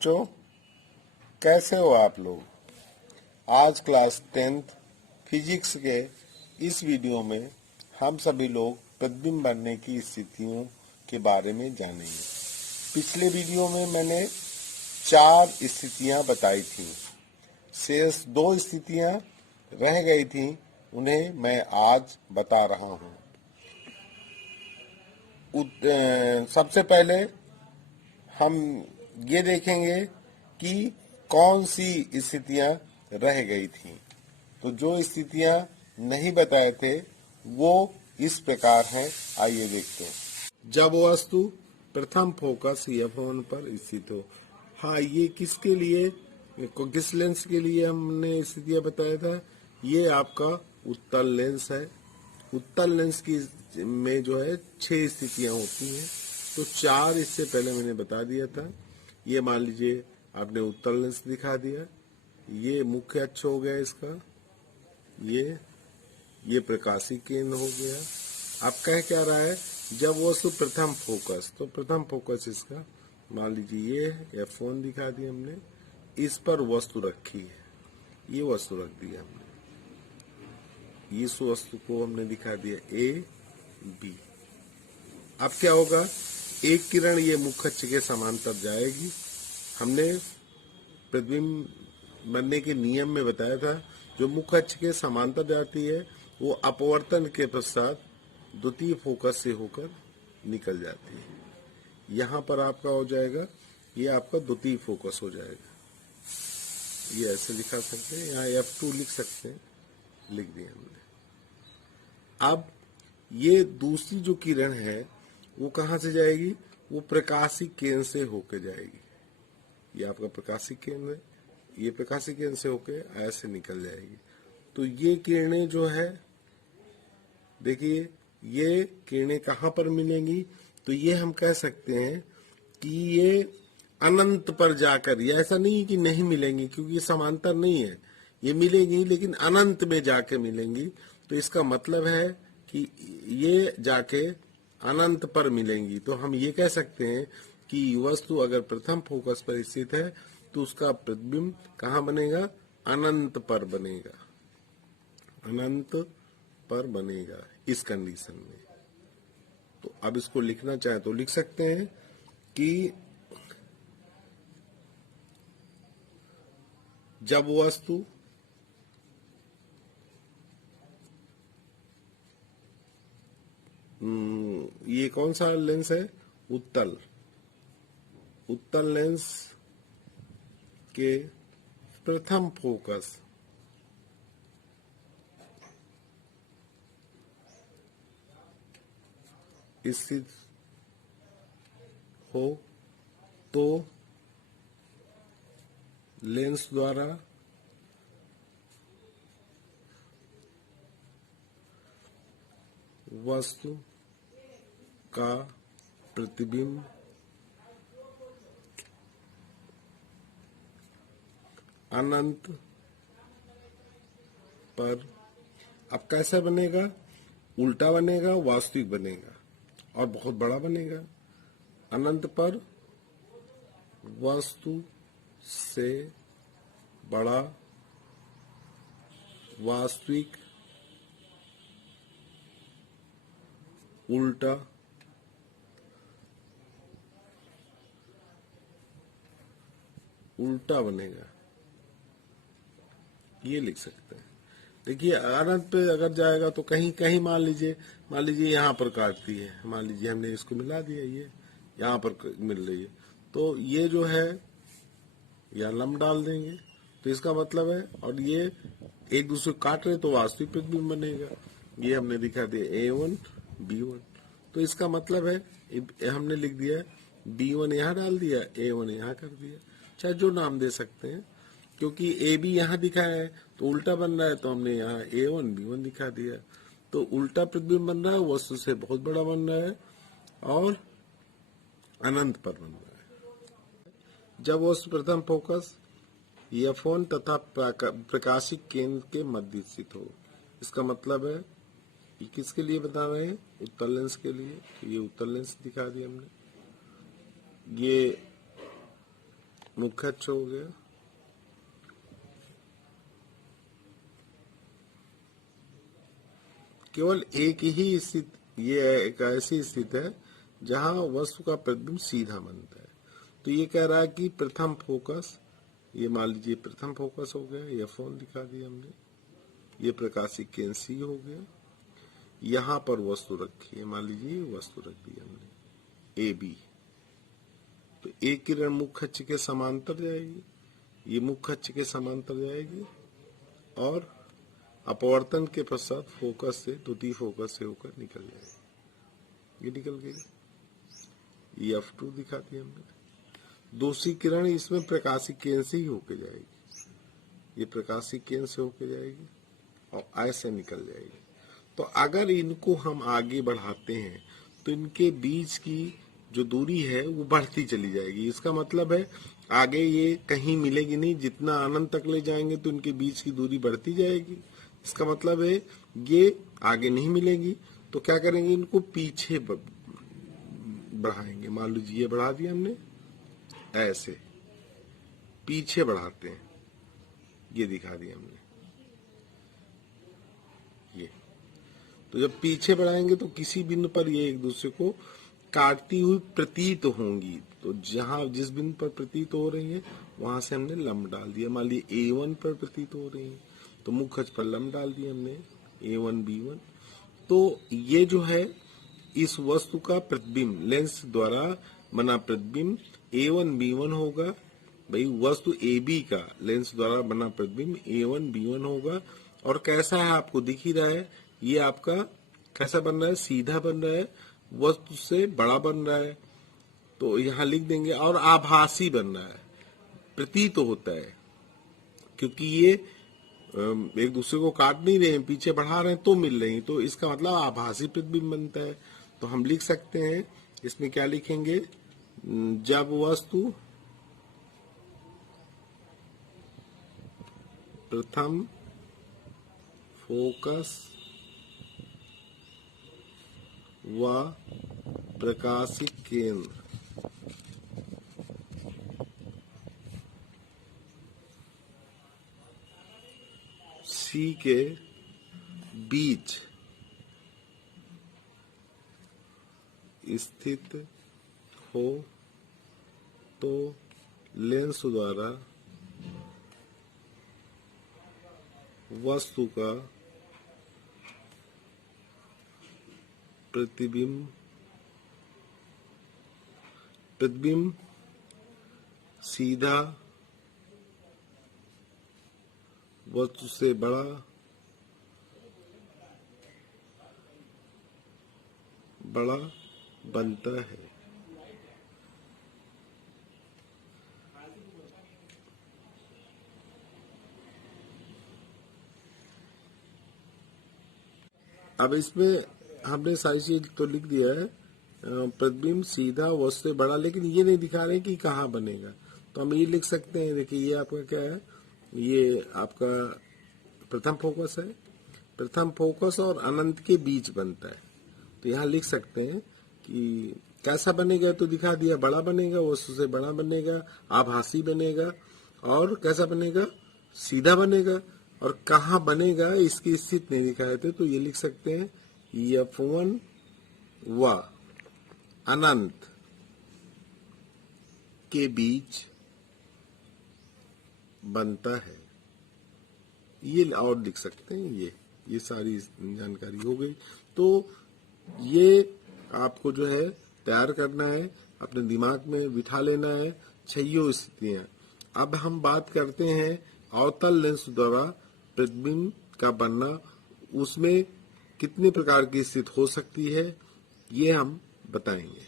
बच्चों, कैसे हो आप लोग। आज क्लास 10th फिजिक्स के इस वीडियो में हम सभी लोग प्रतिबिंब बनने की स्थितियों के बारे में जानेंगे। पिछले वीडियो में मैंने 4 स्थितियां बताई थी। शेष 2 स्थितियां रह गई थी, उन्हें मैं आज बता रहा हूं। सबसे पहले हम ये देखेंगे कि कौन सी स्थितियां रह गई थी। तो जो स्थितियां नहीं बताए थे वो इस प्रकार हैं, आइए देखते हैं। जब वस्तु प्रथम फोकस F1 पर स्थित हो। हाँ, ये किसके लिए, किस लेंस के लिए हमने स्थितियां बताया था। ये आपका उत्तल लेंस है। उत्तल लेंस की में जो है 6 स्थितियां होती हैं, तो 4 इससे पहले मैंने बता दिया था। ये मान लीजिए आपने उत्तल लेंस दिखा दिया, ये मुख्य अक्ष हो गया इसका, ये प्रकाशी केंद्र हो गया। अब कह क्या रहा है, जब वस्तु प्रथम फोकस, तो प्रथम फोकस इसका मान लीजिए ये F1 दिखा दिया हमने, इस पर वस्तु रखी है, ये वस्तु रख दी हमने, इस वस्तु को हमने दिखा दिया A, B। अब क्या होगा, एक किरण ये मुख्य अक्ष के समांतर जाएगी। हमने प्रतिबिंब बनने के नियम में बताया था, जो मुख्य अक्ष के समांतर जाती है वो अपवर्तन के पश्चात द्वितीय फोकस से होकर निकल जाती है। यहाँ पर आपका हो जाएगा, ये आपका द्वितीय फोकस हो जाएगा। ये ऐसे दिखा सकते हैं, यहाँ F2 लिख सकते हैं, लिख दिया हमने। अब ये दूसरी जो किरण है वो कहाँ से जाएगी, वो प्रकाशी केंद्र से होकर जाएगी। ये आपका प्रकाशी केंद्र है, ये प्रकाशी केंद्र से होकर ऐसे निकल जाएगी। तो ये किरणें जो है, देखिए ये किरणें कहाँ पर मिलेंगी, तो ये हम कह सकते हैं कि ये अनंत पर जाकर, ये ऐसा नहीं कि नहीं मिलेंगी, क्योंकि ये समांतर नहीं है, ये मिलेंगी लेकिन अनंत में जाके मिलेंगी। तो इसका मतलब है कि ये जाके अनंत पर मिलेंगी। तो हम ये कह सकते हैं कि वस्तु अगर प्रथम फोकस पर स्थित है तो उसका प्रतिबिंब कहाँ बनेगा, अनंत पर बनेगा, अनंत पर बनेगा इस कंडीशन में। तो अब इसको लिखना चाहे तो लिख सकते हैं कि जब वस्तु ये कौन सा लेंस है, उत्तल, उत्तल लेंस के प्रथम फोकस स्थित हो तो लेंस द्वारा वस्तु का प्रतिबिंब अनंत पर, अब कैसे बनेगा, उल्टा बनेगा, वास्तविक बनेगा और बहुत बड़ा बनेगा। अनंत पर वस्तु से बड़ा वास्तविक उल्टा उल्टा बनेगा, ये लिख सकते हैं। देखिए अनंत पे अगर जाएगा तो कहीं कहीं मान लीजिए यहाँ पर काटती है, मान लीजिए हमने इसको मिला दिया, ये यहाँ पर मिल रही है, तो ये जो है यहाँ लंब डाल देंगे, तो इसका मतलब है, और ये एक दूसरे को काट रहे तो वास्तविक प्रतिबिंब बनेगा। ये हमने दिखा दिया A1 B1, तो इसका मतलब है हमने लिख दिया B1 यहाँ डाल दिया, A1 यहाँ कर दिया, चाहे जो नाम दे सकते हैं, क्योंकि AB यहाँ दिखा है तो उल्टा बन रहा है, तो हमने यहाँ A1 B1 दिखा दिया। तो उल्टा प्रतिबिंब बन रहा है, वस्तु से बहुत बड़ा बन रहा है और अनंत पर बन रहा है। जब वस्तु प्रथम फोकस F1 तथा प्रकाशिक केंद्र के मध्य स्थित हो, इसका मतलब है ये किसके लिए बता रहे हैं, उत्तल लेंस के लिए। तो ये उत्तल लेंस दिखा दिया हमने, ये मुख्य अक्ष हो गया, केवल एक ही स्थिति, ये एक ऐसी स्थिति है जहां वस्तु का प्रतिबिंब सीधा बनता है। तो ये कह रहा है कि प्रथम फोकस, ये मान लीजिए प्रथम फोकस हो गया, ये फोन दिखा दिया हमने, ये प्रकाशिक केंद्र सी हो गया, यहां पर वस्तु रखी है, मान लीजिए वस्तु रख दी हमने ए बी। तो एक किरण मुख्य अक्ष के समांतर जाएगी, ये मुख्य अक्ष के समांतर जाएगी और अपवर्तन के पश्चात फोकस से, द्वितीय फोकस से होकर निकल जाएगी, ये निकल गई। ये F2 दिखा दिया हमने। दूसरी किरण इसमें प्रकाशिक केंद्र से ही होके जाएगी, ये प्रकाशिक केंद्र से होके जाएगी और ऐसे निकल जाएगी। तो अगर इनको हम आगे बढ़ाते हैं तो इनके बीच की जो दूरी है वो बढ़ती चली जाएगी। इसका मतलब है आगे ये कहीं मिलेगी नहीं, जितना अनंत तक ले जाएंगे तो इनके बीच की दूरी बढ़ती जाएगी। इसका मतलब है ये आगे नहीं मिलेगी, तो क्या करेंगे, इनको पीछे बढ़ाएंगे। मान लीजिए ये बढ़ा दिया हमने, ऐसे पीछे बढ़ाते हैं, ये दिखा दिया हमने ये। तो जब पीछे बढ़ाएंगे तो किसी बिंदु पर ये एक दूसरे को काटती हुई प्रतीत होंगी। तो जहां जिस बिंदु पर प्रतीत हो रही है वहां से हमने लंब डाल दिया। मान लीजिए A1 पर प्रतीत हो रही है तो मुख्य अक्ष पर लंब डाल दिया हमने A1 B1। तो ये जो है इस वस्तु का प्रतिबिंब, लेंस द्वारा बना प्रतिबिंब A1 B1 होगा। भाई वस्तु AB का लेंस द्वारा बना प्रतिबिंब A1 B1 होगा। और कैसा है आपको दिख ही रहा है, ये आपका कैसा बन रहा है, सीधा बन रहा है, वस्तु से बड़ा बन रहा है। तो यहाँ लिख देंगे, और आभासी बन रहा है, प्रतीत होता है, क्योंकि ये एक दूसरे को काट नहीं रहे हैं, पीछे बढ़ा रहे हैं तो मिल रही, तो इसका मतलब आभासी प्रतिबिंब बनता है। तो हम लिख सकते हैं, इसमें क्या लिखेंगे, जब वस्तु प्रथम फोकस व प्रकाशिक केंद्र सी के बीच स्थित हो तो लेंस द्वारा वस्तु का प्रतिबिंब सीधा वस्तु से बड़ा बनता है। अब इसमें हमने सारी चीज तो लिख दिया है, प्रतिबिंब सीधा वस्तु से बड़ा, लेकिन ये नहीं दिखा रहे कि कहाँ बनेगा। तो हम ये लिख सकते हैं, देखिए ये आपका क्या है, ये आपका प्रथम फोकस है, प्रथम फोकस और अनंत के बीच बनता है। तो यहाँ लिख सकते हैं कि कैसा बनेगा, तो दिखा दिया, बड़ा बनेगा, वस्तु से बड़ा बनेगा, आभासी बनेगा, और कैसा बनेगा, सीधा बनेगा। और कहाँ बनेगा इसकी स्थिति नहीं दिखाए थे, तो ये लिख सकते हैं F1 व अनंत के बीच बनता है, ये और लिख सकते हैं। ये सारी जानकारी हो गई। तो ये आपको जो है तैयार करना है, अपने दिमाग में बिठा लेना है, छह स्थितियां। अब हम बात करते हैं अवतल लेंस द्वारा प्रतिबिंब का बनना, उसमें कितने प्रकार की स्थिति हो सकती है ये हम बताएंगे।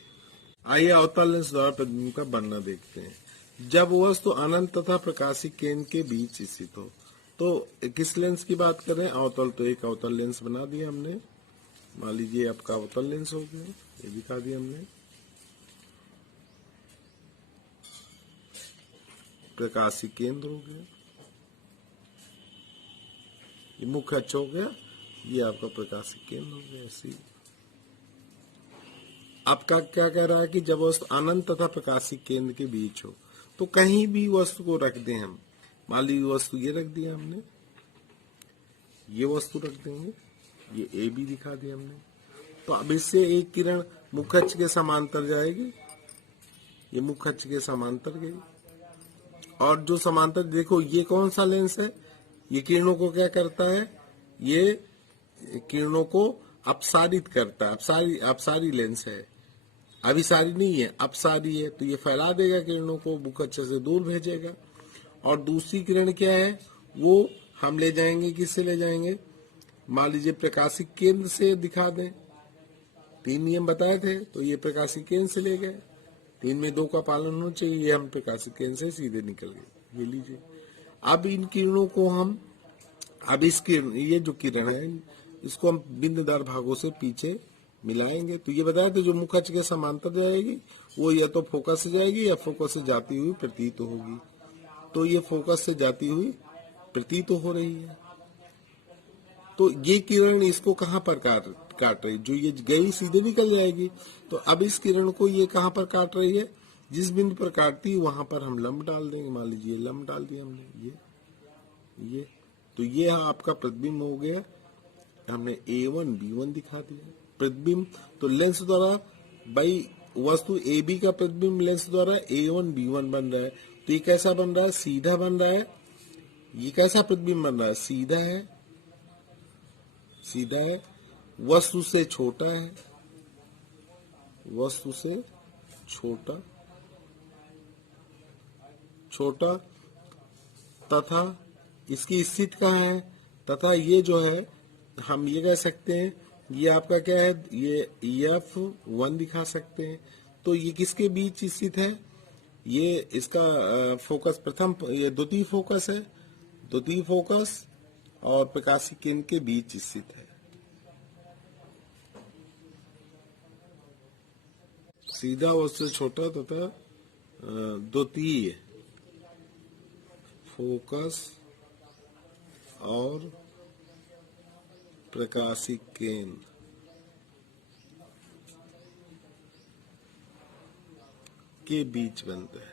आइए अवतल लेंस द्वारा प्रतिबिंब का बनना देखते हैं। जब वस्तु अनंत तथा प्रकाशिक केंद्र के बीच स्थित हो, तो किस लेंस की बात करें, अवतल। तो एक अवतल लेंस बना दिया हमने, मान लीजिए आपका अवतल लेंस हो गया, ये दिखा दिया हमने। प्रकाशिक केंद्र हो गया, ये मुख्य अक्ष हो गया, ये आपका प्रकाशिक केंद्र हो गया। ऐसी आपका क्या कह रहा है कि जब वस्तु अनंत तथा प्रकाशिक केंद्र के बीच हो, तो कहीं भी वस्तु को रख दें हम, मान लीजिए वस्तु ये रख दिया हमने, ये वस्तु रख देंगे, ये ए बी दिखा दिया हमने, तो अब इससे एक किरण मुख्य अक्ष के समांतर जाएगी, ये मुख्य अक्ष के समांतर गई, और जो समांतर देखो ये कौन सा लेंस है, ये किरणों को क्या करता है, ये किरणों को अपसारित करता है, अपसारी लेंस है, अभिसारी नहीं है, अपसारी है, तो ये फैला देगा किरणों को, मुख्य अक्ष से दूर भेजेगा। और दूसरी किरण क्या है, वो हम ले जाएंगे, किससे ले जाएंगे, मान लीजिए प्रकाशिक केंद्र से दिखा दें, 3 नियम बताए थे, तो ये प्रकाशिक केंद्र से ले गए, 3 में 2 का पालन होना चाहिए, ये हम प्रकाशिक केंद्र से सीधे निकल गए, ये लीजिए। अब इन किरणों को हम, अब इस किरण, ये जो किरण है इसको हम बिंदुदार भागों से पीछे मिलाएंगे, तो ये बताया था जो मुख्य अक्ष के समांतर जाएगी वो या तो फोकस से जाएगी या फोकस से जाती हुई प्रतीत होगी, तो ये फोकस से जाती हुई प्रतीत हो रही है। तो ये किरण इसको कहाँ पर काट रही, जो ये गई सीधे निकल जाएगी, तो अब इस किरण को ये कहाँ पर काट रही है, जिस बिंदु पर काटती है वहां पर हम लंब डाल देंगे, मान लीजिए लंब डाल दिया हमने, ये तो ये आपका प्रतिबिंब हो गया, हमने A1 B1 दिखा दिया प्रतिबिंब। तो लेंस द्वारा भाई वस्तु AB का प्रतिबिंब लेंस द्वारा A1 B1 बन रहा है, तो ये कैसा बन रहा है, सीधा बन रहा है, ये कैसा प्रतिबिंब बन रहा है, सीधा है, सीधा है, वस्तु से छोटा है, वस्तु से छोटा छोटा, तथा इसकी स्थिति कहाँ है, तथा ये जो है हम ये कह सकते हैं ये आपका क्या है, ये F1 दिखा सकते हैं, तो ये किसके बीच स्थित है, ये इसका फोकस प्रथम, ये द्वितीय फोकस है, द्वितीय फोकस और प्रकाशिक केंद्र के बीच स्थित है, सीधा वस्तु से छोटा तथा द्वितीय फोकस और प्रकाशिक केंद्र के बीच बनता है।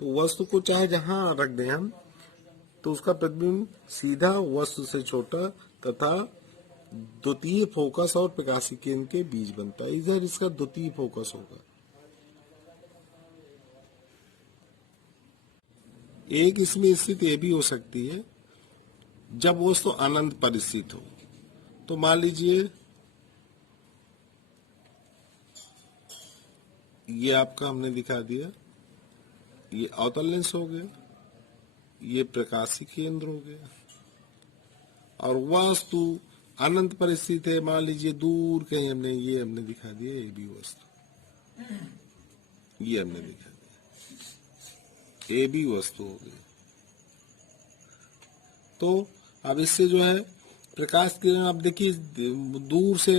तो वस्तु को चाहे जहां रख दें हम, तो उसका प्रतिबिंब सीधा वस्तु से छोटा तथा द्वितीय फोकस और प्रकाशिक केंद्र के बीच बनता है, इधर इसका द्वितीय फोकस होगा। एक इसमें स्थिति ये भी हो सकती है जब वस्तु अनंत पर स्थित हो, तो मान लीजिए ये आपका हमने दिखा दिया, ये अवतल लेंस हो गया, ये प्रकाशिक केंद्र हो गया, और वस्तु अनंत पर स्थित है, मान लीजिए दूर कहीं हमने, ये हमने दिखा दिया, ये भी वस्तु, ये हमने दिखा दिया, ये भी वस्तु हो गई। तो अब इससे जो है प्रकाश किरण, आप देखिए दूर से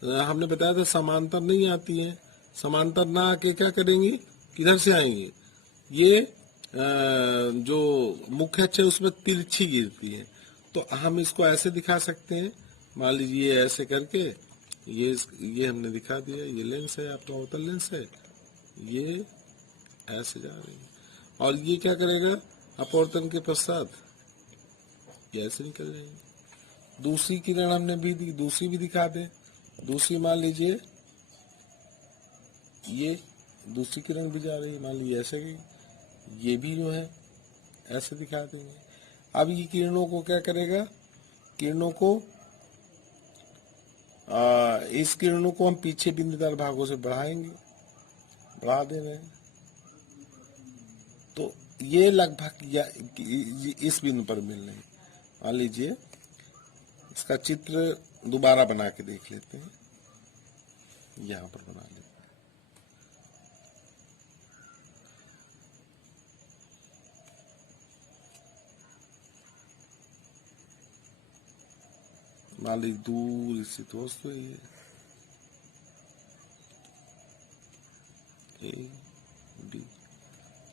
हमने बताया था समांतर नहीं आती है, समांतर ना आके क्या करेंगी, किधर से आएंगे, ये जो मुख्य अक्ष है उसमें तिरछी गिरती है, तो हम इसको ऐसे दिखा सकते हैं, मान लीजिए ऐसे करके, ये हमने दिखा दिया, ये लेंस है आपका अवतल लेंस है, ये ऐसे जा रही है, और ये क्या करेगा, अपवर्तन के पश्चात ये ऐसे निकल जाएंगे। दूसरी किरण हमने भी दूसरी भी दिखा दे, दूसरी मान लीजिए ये दूसरी किरण भी जा रही है, मान लीजिए ऐसे गई, ये भी जो है ऐसे दिखा देंगे। अब ये किरणों को क्या करेगा, किरणों को इस किरणों को हम पीछे बिंदुदार भागों से बढ़ाएंगे, बढ़ा दे रहे हैं, तो ये लगभग इस बिंदु पर मिल रहे हैं। मान लीजिए इसका चित्र दोबारा बना के देख लेते हैं, यहां पर बना लेते हैं, मान लीजिए दूर स्थित वस्तु है ये, ए बी,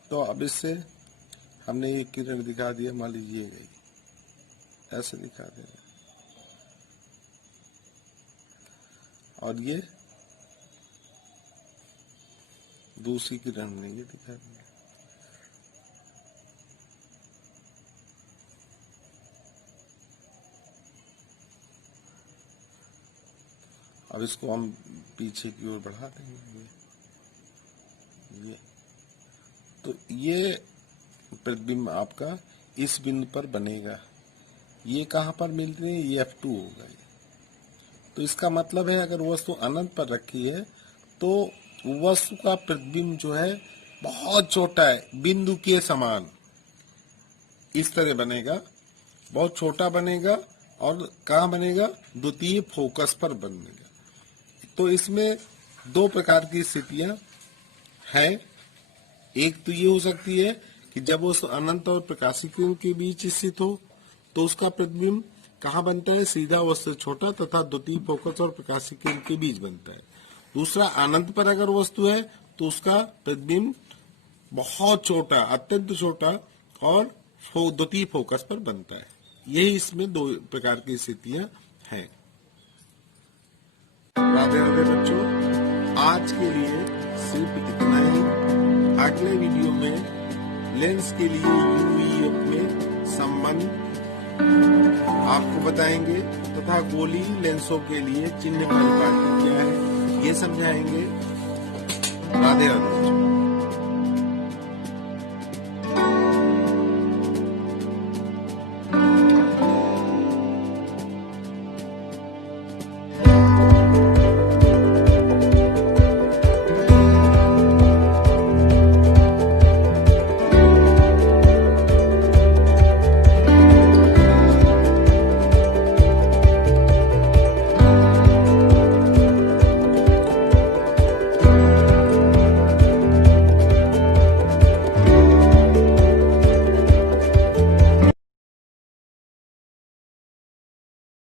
तो अब इससे हमने ये किरण दिखा दिया, मान लीजिए गई, ऐसे दिखा दे रहे, और ये दूसरी किरण ने ये दिखा दिया। अब इसको हम पीछे की ओर बढ़ा देंगे। ये तो ये प्रतिबिंब आपका इस बिंदु पर बनेगा। ये कहाँ पर मिलते हैं? ये F2 होगा। तो इसका मतलब है अगर वस्तु अनंत पर रखी है तो वस्तु का प्रतिबिंब जो है बहुत छोटा है, बिंदु के समान इस तरह बनेगा, बहुत छोटा बनेगा। और कहाँ बनेगा? द्वितीय फोकस पर बनेगा। तो इसमें दो प्रकार की स्थितियां हैं। एक तो ये हो सकती है कि जब वस्तु अनंत और प्रकाशित किरण के बीच स्थित हो तो उसका प्रतिबिंब कहाँ बनता है? सीधा वस्तु छोटा तथा द्वितीय फोकस और प्रकाशित किरण के बीच बनता है। दूसरा, अनंत पर अगर वस्तु है तो उसका प्रतिबिंब बहुत छोटा, अत्यंत छोटा और द्वितीय फोकस पर बनता है। यही इसमें दो प्रकार की स्थितियां हैं। राधे राधे बच्चों, आज के लिए सिर्फ इतना ही। अगले वीडियो में लेंस के लिए यूवी में संबंध आपको बताएंगे तथा गोली लेंसों के लिए चिन्ह परिपाटी क्या है ये समझाएंगे। राधे राधे।